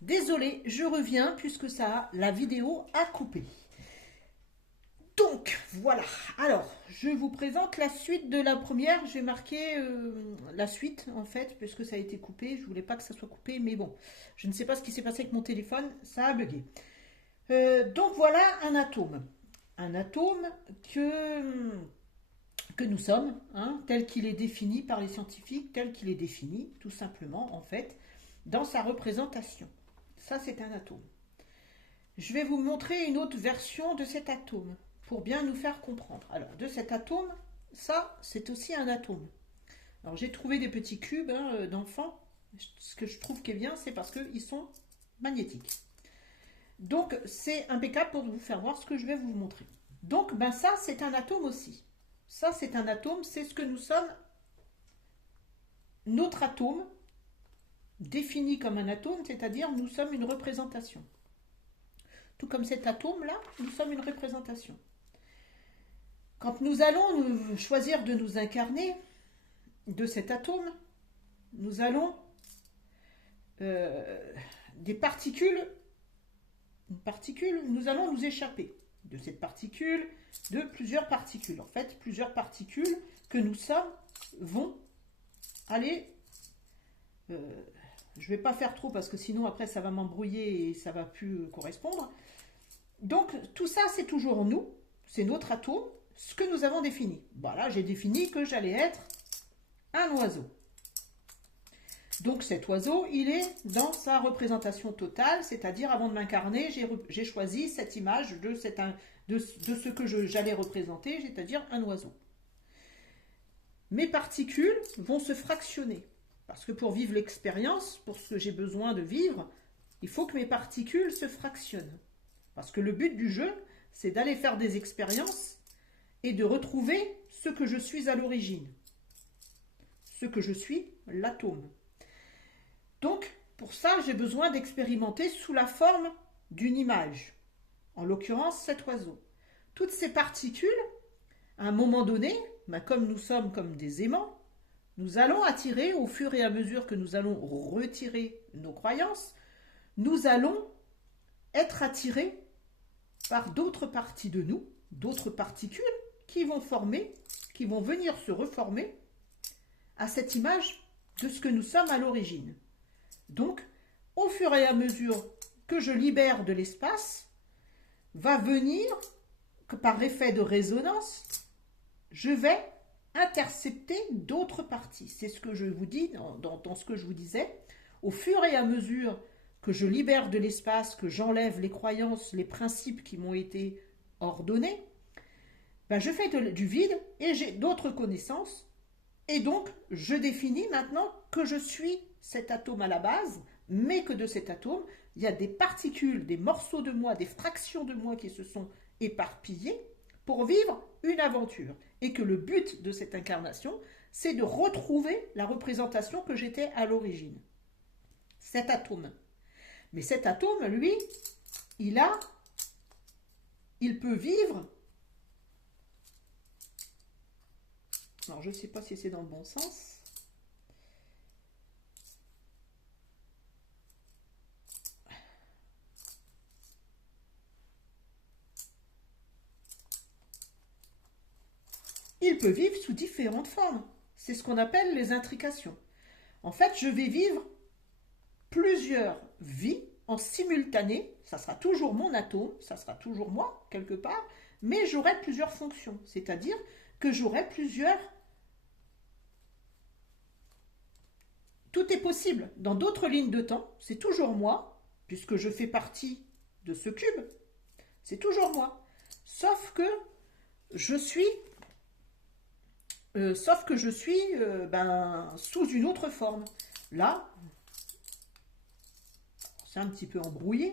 Désolée, je reviens puisque la vidéo a coupé. Donc, voilà. Alors, je vous présente la suite de la première. J'ai marqué la suite, en fait, puisque ça a été coupé. Je voulais pas que ça soit coupé, mais bon. Je ne sais pas ce qui s'est passé avec mon téléphone. Ça a bugué. Donc, voilà un atome. Un atome que nous sommes, hein, tel qu'il est défini par les scientifiques, tel qu'il est défini, tout simplement, en fait, dans sa représentation. Ça, c'est un atome. Je vais vous montrer une autre version de cet atome pour bien nous faire comprendre. Alors, de cet atome, ça, c'est aussi un atome. Alors, j'ai trouvé des petits cubes d'enfants. Ce que je trouve qui est bien, c'est parce qu'ils sont magnétiques. Donc, c'est impeccable pour vous faire voir ce que je vais vous montrer. Donc, ben ça, c'est un atome aussi. Ça, c'est un atome, c'est ce que nous sommes. Notre atome, défini comme un atome, c'est-à-dire nous sommes une représentation. Tout comme cet atome-là, nous sommes une représentation. Quand nous allons choisir de nous incarner de cet atome, nous allons des particules, nous allons nous échapper de cette particule, de plusieurs particules. En fait, plusieurs particules que nous sommes vont aller... je ne vais pas faire trop parce que sinon après ça va m'embrouiller et ça ne va plus correspondre. Donc tout ça c'est toujours nous, c'est notre atome, ce que nous avons défini. Voilà, j'ai défini que j'allais être un oiseau. Donc cet oiseau, il est dans sa représentation totale, c'est-à-dire avant de m'incarner, j'ai choisi cette image de ce que j'allais représenter, c'est-à-dire un oiseau. Mes particules vont se fractionner. Parce que pour vivre l'expérience, pour ce que j'ai besoin de vivre, il faut que mes particules se fractionnent. Parce que le but du jeu, c'est d'aller faire des expériences et de retrouver ce que je suis à l'origine. Ce que je suis, l'atome. Donc, pour ça, j'ai besoin d'expérimenter sous la forme d'une image. En l'occurrence, cet oiseau. Toutes ces particules, à un moment donné, comme nous sommes comme des aimants, nous allons attirer, au fur et à mesure que nous allons retirer nos croyances, nous allons être attirés par d'autres parties de nous, d'autres particules qui vont venir se reformer à cette image de ce que nous sommes à l'origine. Donc, au fur et à mesure que je libère de l'espace, va venir, que par effet de résonance, je vais intercepter d'autres parties. C'est ce que je vous dis dans ce que je vous disais. Au fur et à mesure que je libère de l'espace, que j'enlève les croyances, les principes qui m'ont été ordonnés, ben je fais du vide et j'ai d'autres connaissances. Et donc, je définis maintenant que je suis cet atome à la base, mais que de cet atome, il y a des particules, des morceaux de moi, des fractions de moi qui se sont éparpillées pour vivre une aventure. Et que le but de cette incarnation, c'est de retrouver la représentation que j'étais à l'origine. Cet atome. Mais cet atome, lui, il peut vivre. Alors, je ne sais pas si c'est dans le bon sens. Il peut vivre sous différentes formes. C'est ce qu'on appelle les intrications. En fait, je vais vivre plusieurs vies en simultané. Ça sera toujours mon atome, ça sera toujours moi, quelque part, mais j'aurai plusieurs fonctions. C'est-à-dire que j'aurai plusieurs... Tout est possible. Dans d'autres lignes de temps, c'est toujours moi, puisque je fais partie de ce cube, c'est toujours moi. Sauf que je suis sous une autre forme. Là, c'est un petit peu embrouillé.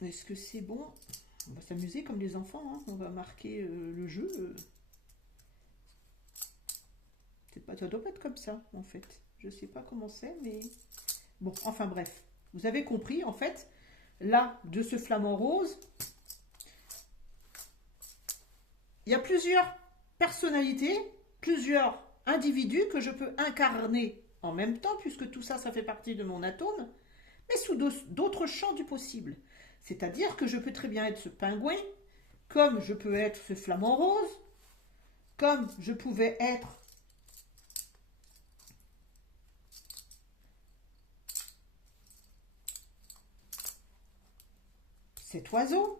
Est-ce que c'est bon? On va s'amuser comme les enfants, hein. On va marquer le jeu. Ça doit pas être comme ça, en fait. Je sais pas comment c'est, mais... Bon, enfin bref. Vous avez compris, en fait, là, de ce flamant rose, il y a plusieurs personnalités, plusieurs individus que je peux incarner en même temps, puisque tout ça, ça fait partie de mon atome, mais sous d'autres champs du possible. C'est-à-dire que je peux très bien être ce pingouin, comme je peux être ce flamant rose, comme je pouvais être cet oiseau.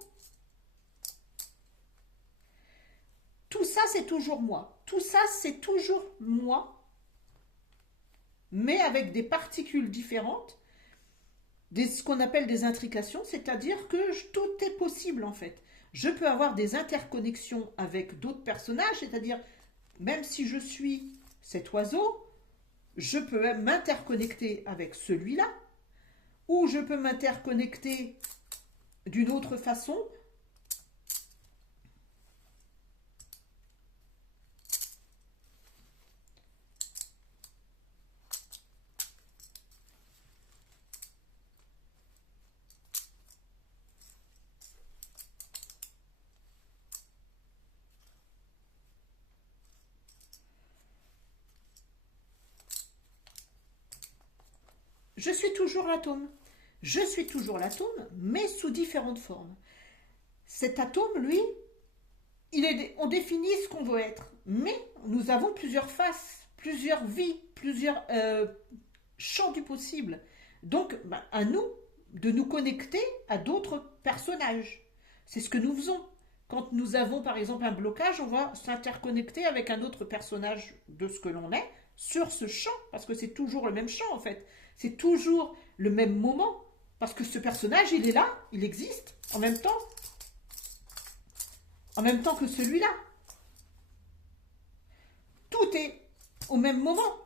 Tout ça, c'est toujours moi. Tout ça, c'est toujours moi, mais avec des particules différentes, ce qu'on appelle des intrications, c'est-à-dire que tout est possible en fait. Je peux avoir des interconnexions avec d'autres personnages, c'est-à-dire même si je suis cet oiseau, je peux m'interconnecter avec celui-là, ou je peux m'interconnecter d'une autre façon. Je suis toujours l'atome. Je suis toujours l'atome, mais sous différentes formes. Cet atome, lui, on définit ce qu'on veut être, mais nous avons plusieurs faces, plusieurs vies, plusieurs champs du possible. Donc, à nous de nous connecter à d'autres personnages. C'est ce que nous faisons. Quand nous avons, par exemple, un blocage, on va s'interconnecter avec un autre personnage de ce que l'on est sur ce champ, parce que c'est toujours le même champ, en fait. C'est toujours le même moment, parce que ce personnage, il est là, il existe, en même temps que celui-là. Tout est au même moment.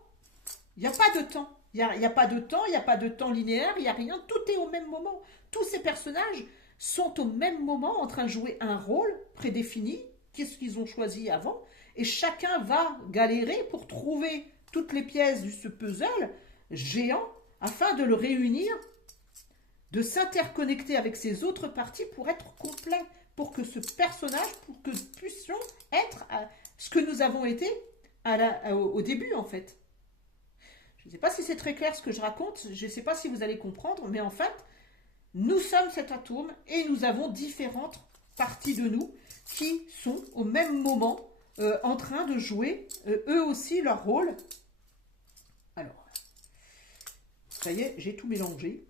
Il n'y a pas de temps. Il n'y a pas de temps, il n'y a pas de temps linéaire, il n'y a rien. Tout est au même moment. Tous ces personnages sont au même moment en train de jouer un rôle prédéfini, qu'est-ce qu'ils ont choisi avant, et chacun va galérer pour trouver toutes les pièces de ce puzzle géant afin de le réunir, de s'interconnecter avec ses autres parties pour être complet, pour que ce personnage, pour que nous puissions être ce que nous avons été au début en fait. Je ne sais pas si c'est très clair ce que je raconte, je ne sais pas si vous allez comprendre, mais en fait, nous sommes cet atome et nous avons différentes parties de nous qui sont au même moment en train de jouer eux aussi leur rôle. Alors, ça y est, j'ai tout mélangé.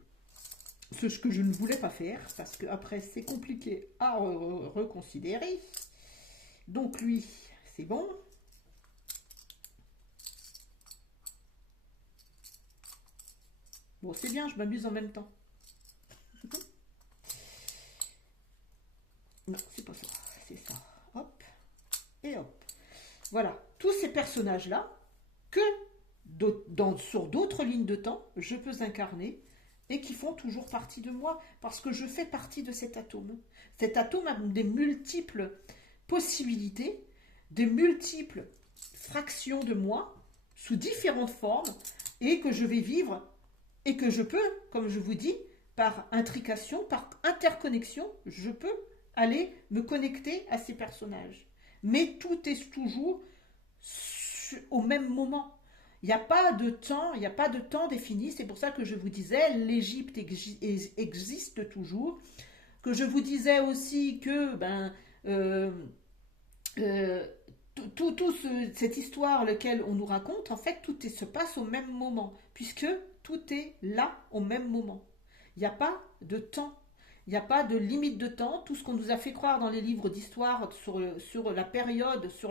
Ce que je ne voulais pas faire, parce que après c'est compliqué à reconsidérer. Donc lui, c'est bon. Bon, c'est bien, je m'amuse en même temps. Non, c'est pas ça, c'est ça. Hop, et hop. Voilà, tous ces personnages-là, que sur d'autres lignes de temps, je peux incarner, et qui font toujours partie de moi, parce que je fais partie de cet atome. Cet atome a des multiples possibilités, des multiples fractions de moi, sous différentes formes, et que je vais vivre, et que je peux, comme je vous dis, par intrication, par interconnexion, je peux aller me connecter à ces personnages. Mais tout est toujours au même moment. Il n'y a pas de temps, il n'y a pas de temps défini. C'est pour ça que je vous disais, l'Égypte existe toujours. Que je vous disais aussi que cette histoire laquelle on nous raconte, en fait, tout se passe au même moment, puisque tout est là au même moment. Il n'y a pas de temps. Il n'y a pas de limite de temps. Tout ce qu'on nous a fait croire dans les livres d'histoire sur les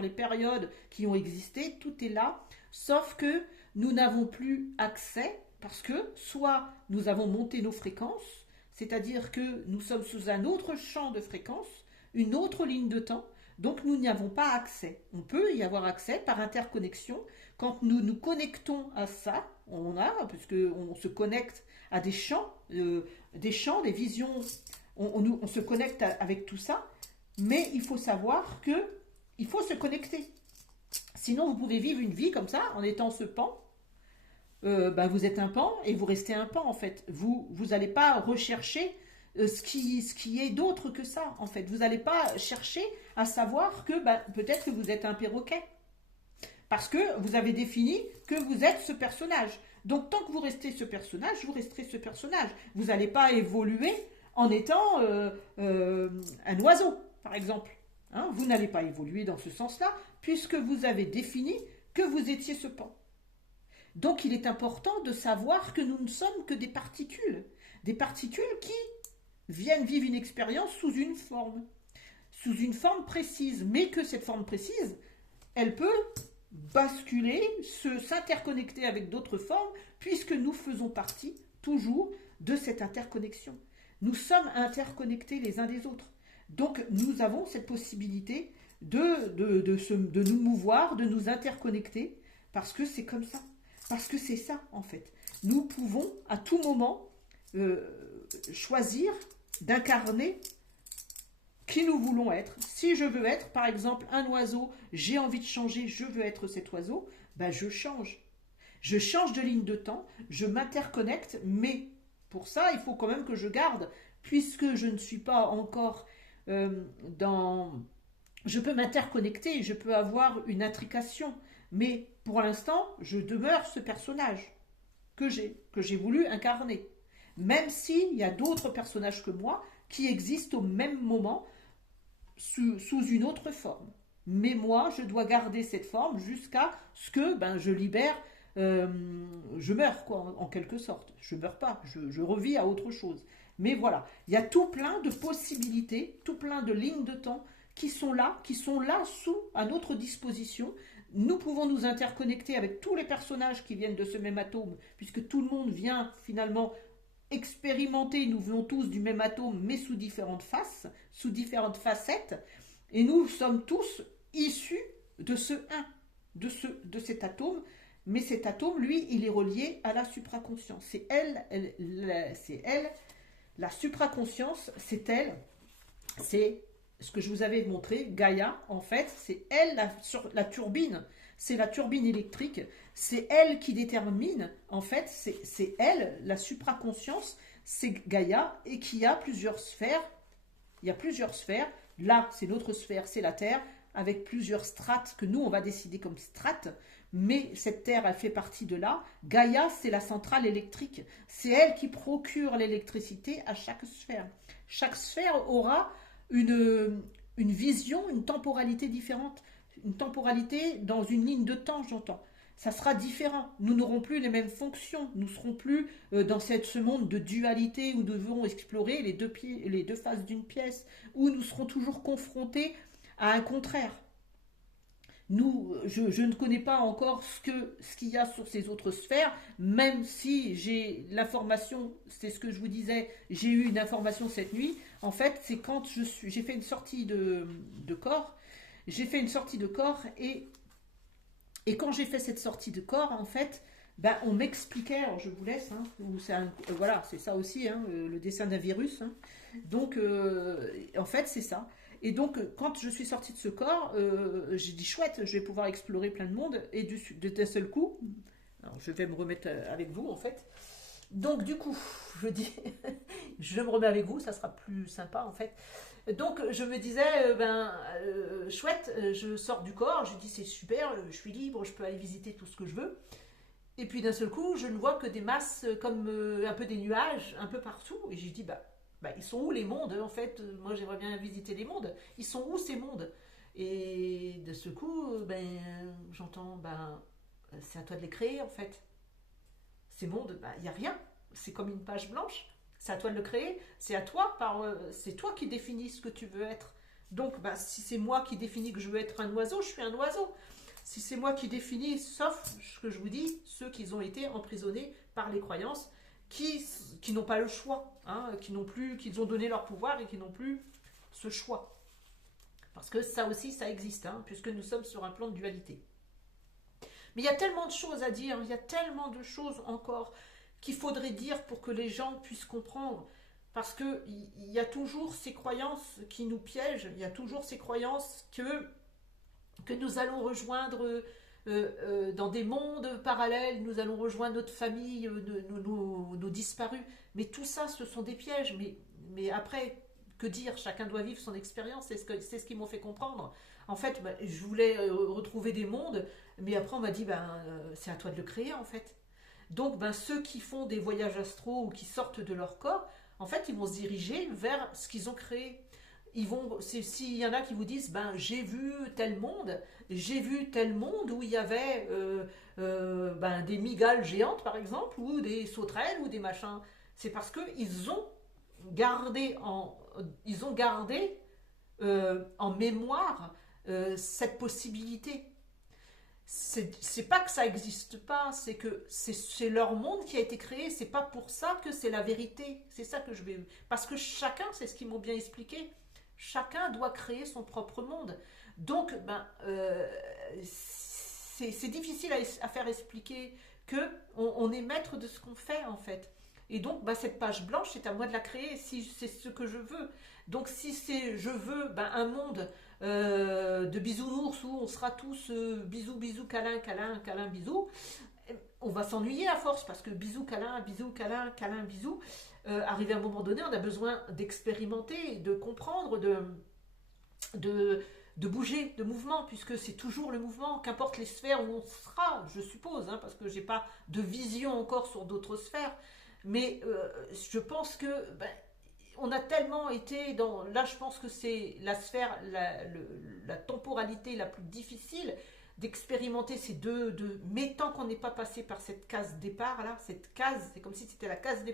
périodes qui ont existé, tout est là. Sauf que nous n'avons plus accès parce que soit nous avons monté nos fréquences, c'est-à-dire que nous sommes sous un autre champ de fréquences, une autre ligne de temps, donc nous n'y avons pas accès. On peut y avoir accès par interconnexion. Quand nous nous connectons à ça, puisqu'on se connecte à des champs, des visions, on se connecte avec tout ça, mais il faut savoir qu'il faut se connecter. Sinon, vous pouvez vivre une vie comme ça, en étant ce pan. Vous êtes un pan et vous restez un pan, en fait. Vous n'allez pas rechercher ce qui est d'autre que ça, en fait. Vous n'allez pas chercher à savoir que peut-être que vous êtes un perroquet. Parce que vous avez défini que vous êtes ce personnage. Donc, tant que vous restez ce personnage, vous resterez ce personnage. Vous n'allez pas évoluer en étant un oiseau, par exemple. Hein, vous n'allez pas évoluer dans ce sens-là, puisque vous avez défini que vous étiez ce pan. Donc, il est important de savoir que nous ne sommes que des particules qui viennent vivre une expérience sous une forme précise, mais que cette forme précise, elle peut basculer, s'interconnecter avec d'autres formes, puisque nous faisons partie toujours de cette interconnexion. Nous sommes interconnectés les uns des autres. Donc, nous avons cette possibilité de nous mouvoir, de nous interconnecter, parce que c'est comme ça. Parce que c'est ça, en fait. Nous pouvons, à tout moment, choisir d'incarner qui nous voulons être. Si je veux être, par exemple, un oiseau, j'ai envie de changer, je veux être cet oiseau, ben je change. Je change de ligne de temps, je m'interconnecte, mais pour ça, il faut quand même que je garde, puisque je ne suis pas encore dans... Je peux m'interconnecter, je peux avoir une intrication, mais pour l'instant, je demeure ce personnage que j'ai voulu incarner. Même s'il y a d'autres personnages que moi qui existent au même moment sous une autre forme. Mais moi, je dois garder cette forme jusqu'à ce que je libère, je meurs, quoi, en quelque sorte. Je meurs pas, je revis à autre chose. Mais voilà, il y a tout plein de possibilités, tout plein de lignes de temps qui sont là à notre disposition. Nous pouvons nous interconnecter avec tous les personnages qui viennent de ce même atome, puisque tout le monde vient finalement expérimenter, nous venons tous du même atome, mais sous différentes faces, sous différentes facettes, et nous sommes tous issus de ce un, de cet atome, mais cet atome, lui, il est relié à la supraconscience. C'est elle, la supraconscience, c'est elle, c'est ce que je vous avais montré, Gaïa, en fait, c'est elle la turbine, c'est la turbine électrique, c'est elle qui détermine, en fait, c'est elle, la supraconscience, c'est Gaïa, et qui a plusieurs sphères, il y a plusieurs sphères, là, c'est notre sphère, c'est la Terre, avec plusieurs strates que nous, on va décider comme strates, mais cette Terre, elle fait partie de là. Gaïa, c'est la centrale électrique, c'est elle qui procure l'électricité à chaque sphère. Chaque sphère aura une vision, une temporalité différente, une temporalité dans une ligne de temps, j'entends. Ça sera différent. Nous n'aurons plus les mêmes fonctions. Nous ne serons plus dans ce monde de dualité où nous devons explorer les deux faces d'une pièce, où nous serons toujours confrontés à un contraire. Je ne connais pas encore ce qu'il y a sur ces autres sphères, même si j'ai l'information, c'est ce que je vous disais, j'ai eu une information cette nuit. En fait, c'est quand j'ai fait une sortie de corps. J'ai fait une sortie de corps et quand j'ai fait cette sortie de corps, en fait, on m'expliquait, alors je vous laisse, hein, voilà, c'est ça aussi, hein, le dessin d'un virus. Hein. Donc, en fait, c'est ça. Et donc, quand je suis sortie de ce corps, j'ai dit chouette, je vais pouvoir explorer plein de monde. Et d'un seul coup, alors je vais me remettre avec vous, en fait. Donc, du coup, je dis, je me remets avec vous, ça sera plus sympa, en fait. Donc, je me disais, chouette, je sors du corps, je dis, c'est super, je suis libre, je peux aller visiter tout ce que je veux. Et puis, d'un seul coup, je ne vois que des masses comme un peu des nuages, un peu partout. Et j'ai dit, ils sont où les mondes, en fait? Moi, j'aimerais bien visiter les mondes. Ils sont où ces mondes? Et de ce coup, j'entends, c'est à toi de les créer, en fait. Ces mondes, il n'y a rien. C'est comme une page blanche. C'est à toi de le créer. C'est à toi, c'est toi qui définis ce que tu veux être. Donc, si c'est moi qui définis que je veux être un oiseau, je suis un oiseau. Si c'est moi qui définis, sauf ce que je vous dis, ceux qui ont été emprisonnés par les croyances, qui n'ont pas le choix, hein, qu'ils ont donné leur pouvoir et qui n'ont plus ce choix. Parce que ça aussi, ça existe, hein, puisque nous sommes sur un plan de dualité. Mais il y a tellement de choses à dire, il y a tellement de choses encore qu'il faudrait dire pour que les gens puissent comprendre. Parce qu'il y a toujours ces croyances qui nous piègent, il y a toujours ces croyances que nous allons rejoindre dans des mondes parallèles, nous allons rejoindre notre famille, nos disparus. Mais tout ça, ce sont des pièges. Mais après, que dire? Chacun doit vivre son expérience, c'est ce qu'ils m'ont fait comprendre. En fait, ben, je voulais retrouver des mondes, mais après on m'a dit, ben, c'est à toi de le créer en fait. Donc, ben, ceux qui font des voyages astraux ou qui sortent de leur corps, en fait, ils vont se diriger vers ce qu'ils ont créé. Ils vont, s'il y en a qui vous disent, ben, j'ai vu tel monde où il y avait ben, des migales géantes, par exemple, ou des sauterelles, ou des machins. C'est parce qu'ils ont gardé en mémoire cette possibilité. C'est pas que ça n'existe pas, c'est que c'est leur monde qui a été créé, c'est pas pour ça que c'est la vérité. C'est ça que je vais. Parce que chacun, c'est ce qu'ils m'ont bien expliqué, chacun doit créer son propre monde. Donc, ben, c'est difficile à faire expliquer que on est maître de ce qu'on fait en fait. Et donc, ben, cette page blanche, c'est à moi de la créer si c'est ce que je veux. Donc, si c'est je veux ben, un monde de bisounours où on sera tous bisous, bisous, câlin, câlin, câlin, bisous, on va s'ennuyer à force parce que bisous, câlin, câlin, bisous. Arrivé à un moment donné, on a besoin d'expérimenter, de comprendre, de bouger, de mouvement, puisque c'est toujours le mouvement, qu'importe les sphères où on sera, je suppose, hein, parce que j'ai pas de vision encore sur d'autres sphères. Mais je pense que ben, on a tellement été dans... Là, je pense que c'est la sphère, la temporalité la plus difficile d'expérimenter ces mais tant qu'on n'est pas passé par cette case départ là, cette case, c'est comme si c'était la case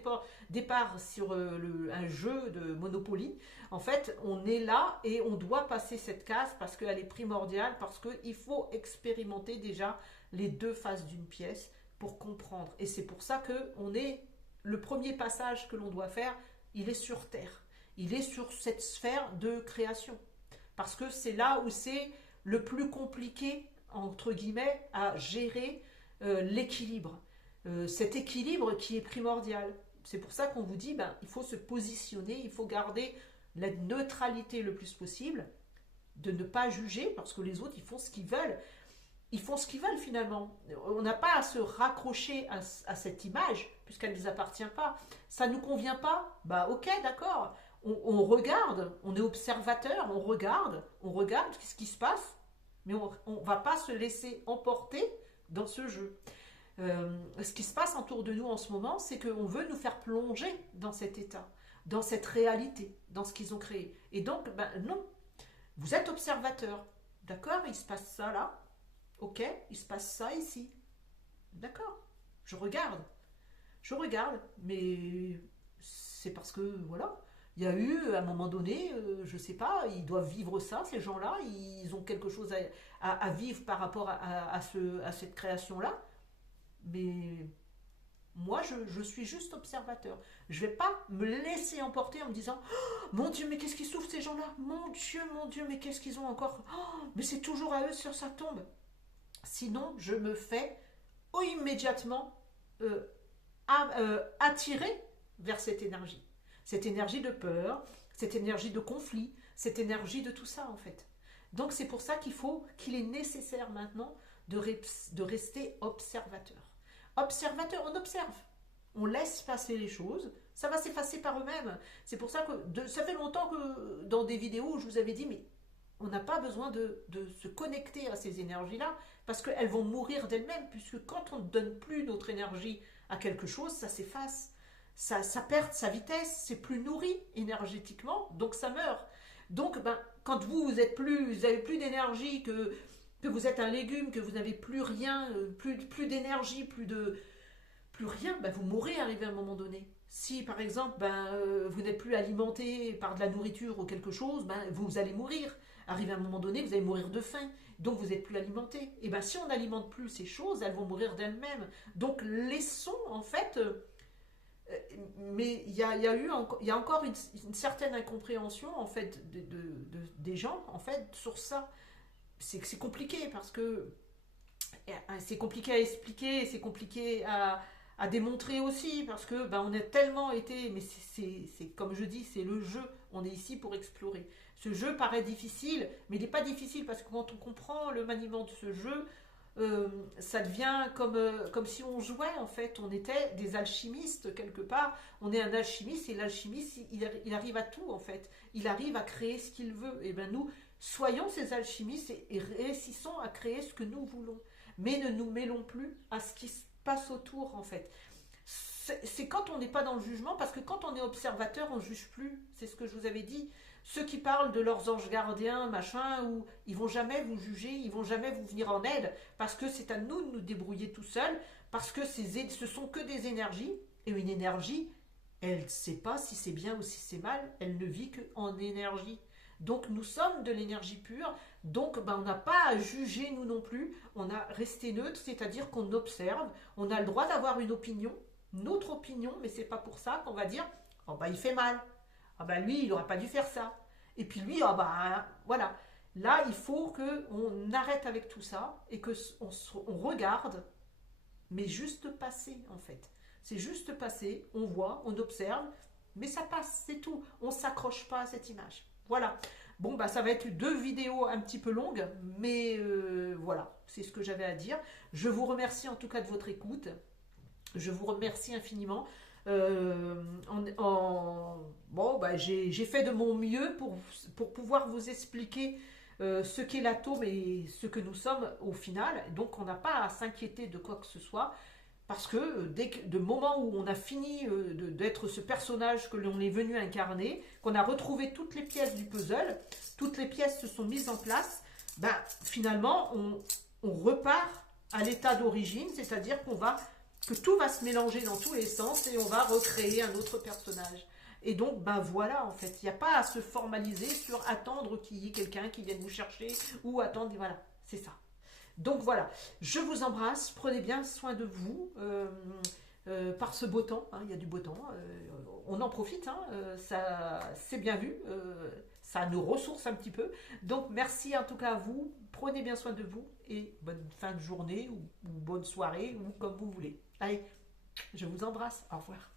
départ sur un jeu de Monopoly. En fait, on est là et on doit passer cette case parce qu'elle est primordiale, parce qu'il faut expérimenter déjà les deux faces d'une pièce pour comprendre. Et c'est pour ça que le premier passage que l'on doit faire, il est sur Terre. Il est sur cette sphère de création. Parce que c'est là où c'est le plus compliqué, entre guillemets, à gérer l'équilibre. Cet équilibre qui est primordial. C'est pour ça qu'on vous dit, ben, il faut se positionner, il faut garder la neutralité le plus possible, de ne pas juger, parce que les autres, ils font ce qu'ils veulent. Ils font ce qu'ils veulent finalement. On n'a pas à se raccrocher à cette image, puisqu'elle ne nous appartient pas. Ça ne nous convient pas? Bah ok, d'accord. On regarde, on est observateur, on regarde ce qui se passe, mais on ne va pas se laisser emporter dans ce jeu. Ce qui se passe autour de nous en ce moment, c'est qu'on veut nous faire plonger dans cet état, dans cette réalité, dans ce qu'ils ont créé. Et donc, ben non, vous êtes observateur. D'accord, il se passe ça là. Ok, il se passe ça ici. D'accord, je regarde, mais c'est parce que, voilà, il y a eu, à un moment donné, je sais pas, ils doivent vivre ça, ces gens-là, ils ont quelque chose à vivre par rapport à cette création-là, mais moi, je suis juste observateur. Je vais pas me laisser emporter en me disant oh, mon Dieu, mais qu'est-ce qu'ils souffrent ces gens-là? Mon Dieu, mais qu'est-ce qu'ils ont encore? Oh, mais c'est toujours à eux sur sa tombe. Sinon, je me fais immédiatement attirer vers cette énergie. Cette énergie de peur, cette énergie de conflit, cette énergie de tout ça en fait. Donc c'est pour ça qu'il est nécessaire maintenant de rester observateur. Observateur, on observe. On laisse passer les choses, ça va s'effacer par eux-mêmes. C'est pour ça que ça fait longtemps que dans des vidéos, je vous avais dit, mais on n'a pas besoin de se connecter à ces énergies-là, parce qu'elles vont mourir d'elles-mêmes, puisque quand on ne donne plus notre énergie à quelque chose, ça s'efface. Ça perd sa vitesse, c'est plus nourri énergétiquement, donc ça meurt. Donc, ben, quand vous n'avez plus d'énergie, que vous êtes un légume, que vous n'avez plus rien, plus d'énergie, plus rien, ben, vous mourrez arrivé à un moment donné. Si par exemple ben, vous n'êtes plus alimenté par de la nourriture ou quelque chose, ben, vous allez mourir. Arrivé à un moment donné, vous allez mourir de faim, donc vous n'êtes plus alimenté. Et bien si on n'alimente plus ces choses, elles vont mourir d'elles-mêmes. Donc laissons en fait... mais il y a encore une certaine incompréhension en fait des gens en fait sur ça. C'est compliqué parce que c'est compliqué à expliquer, c'est compliqué à démontrer aussi parce que ben, on a tellement été, mais c'est comme je dis, c'est le jeu, on est ici pour explorer. Ce jeu paraît difficile, mais il n'est pas difficile parce que quand on comprend le maniement de ce jeu, ça devient comme si on jouait en fait, on était des alchimistes quelque part, on est un alchimiste et l'alchimiste il arrive à tout en fait, il arrive à créer ce qu'il veut, et ben nous Soyons ces alchimistes et réussissons à créer ce que nous voulons. Mais ne nous mêlons plus à ce qui se passe autour, en fait. C'est quand on n'est pas dans le jugement, parce que quand on est observateur, on ne juge plus. C'est ce que je vous avais dit. Ceux qui parlent de leurs anges gardiens, machin, où ils vont jamais vous juger, ils vont jamais vous venir en aide, parce que c'est à nous de nous débrouiller tout seuls, parce que ce sont que des énergies, et une énergie, elle ne sait pas si c'est bien ou si c'est mal, elle ne vit qu'en énergie. Donc nous sommes de l'énergie pure, donc ben, on n'a pas à juger nous non plus, on a resté neutre, c'est-à-dire qu'on observe, on a le droit d'avoir une opinion, notre opinion, mais c'est pas pour ça qu'on va dire oh ben il fait mal, ah ben lui il n'aurait pas dû faire ça, et puis lui ah ben voilà. Là il faut qu'on arrête avec tout ça et qu'on regarde, mais juste passer en fait. C'est juste passer, on voit, on observe, mais ça passe, c'est tout. On ne s'accroche pas à cette image. Voilà. Bon, bah, ça va être 2 vidéos un petit peu longues, mais voilà, c'est ce que j'avais à dire. Je vous remercie en tout cas de votre écoute. Je vous remercie infiniment. Bon, bah, j'ai fait de mon mieux pour pouvoir vous expliquer ce qu'est l'atome et ce que nous sommes au final. Donc, on n'a pas à s'inquiéter de quoi que ce soit. Parce que dès que, de moment où on a fini d'être ce personnage que l'on est venu incarner, qu'on a retrouvé toutes les pièces du puzzle, toutes les pièces se sont mises en place, ben, finalement, on repart à l'état d'origine, c'est-à-dire que tout va se mélanger dans tous les sens et on va recréer un autre personnage. Et donc, ben voilà, en fait, il n'y a pas à se formaliser sur attendre qu'il y ait quelqu'un qui vienne vous chercher ou attendre, voilà, c'est ça. Donc voilà, je vous embrasse, prenez bien soin de vous par ce beau temps, hein, il y a du beau temps, on en profite, hein, ça c'est bien vu, ça nous ressource un petit peu. Donc merci en tout cas à vous, prenez bien soin de vous et bonne fin de journée ou bonne soirée ou comme vous voulez. Allez, je vous embrasse, au revoir.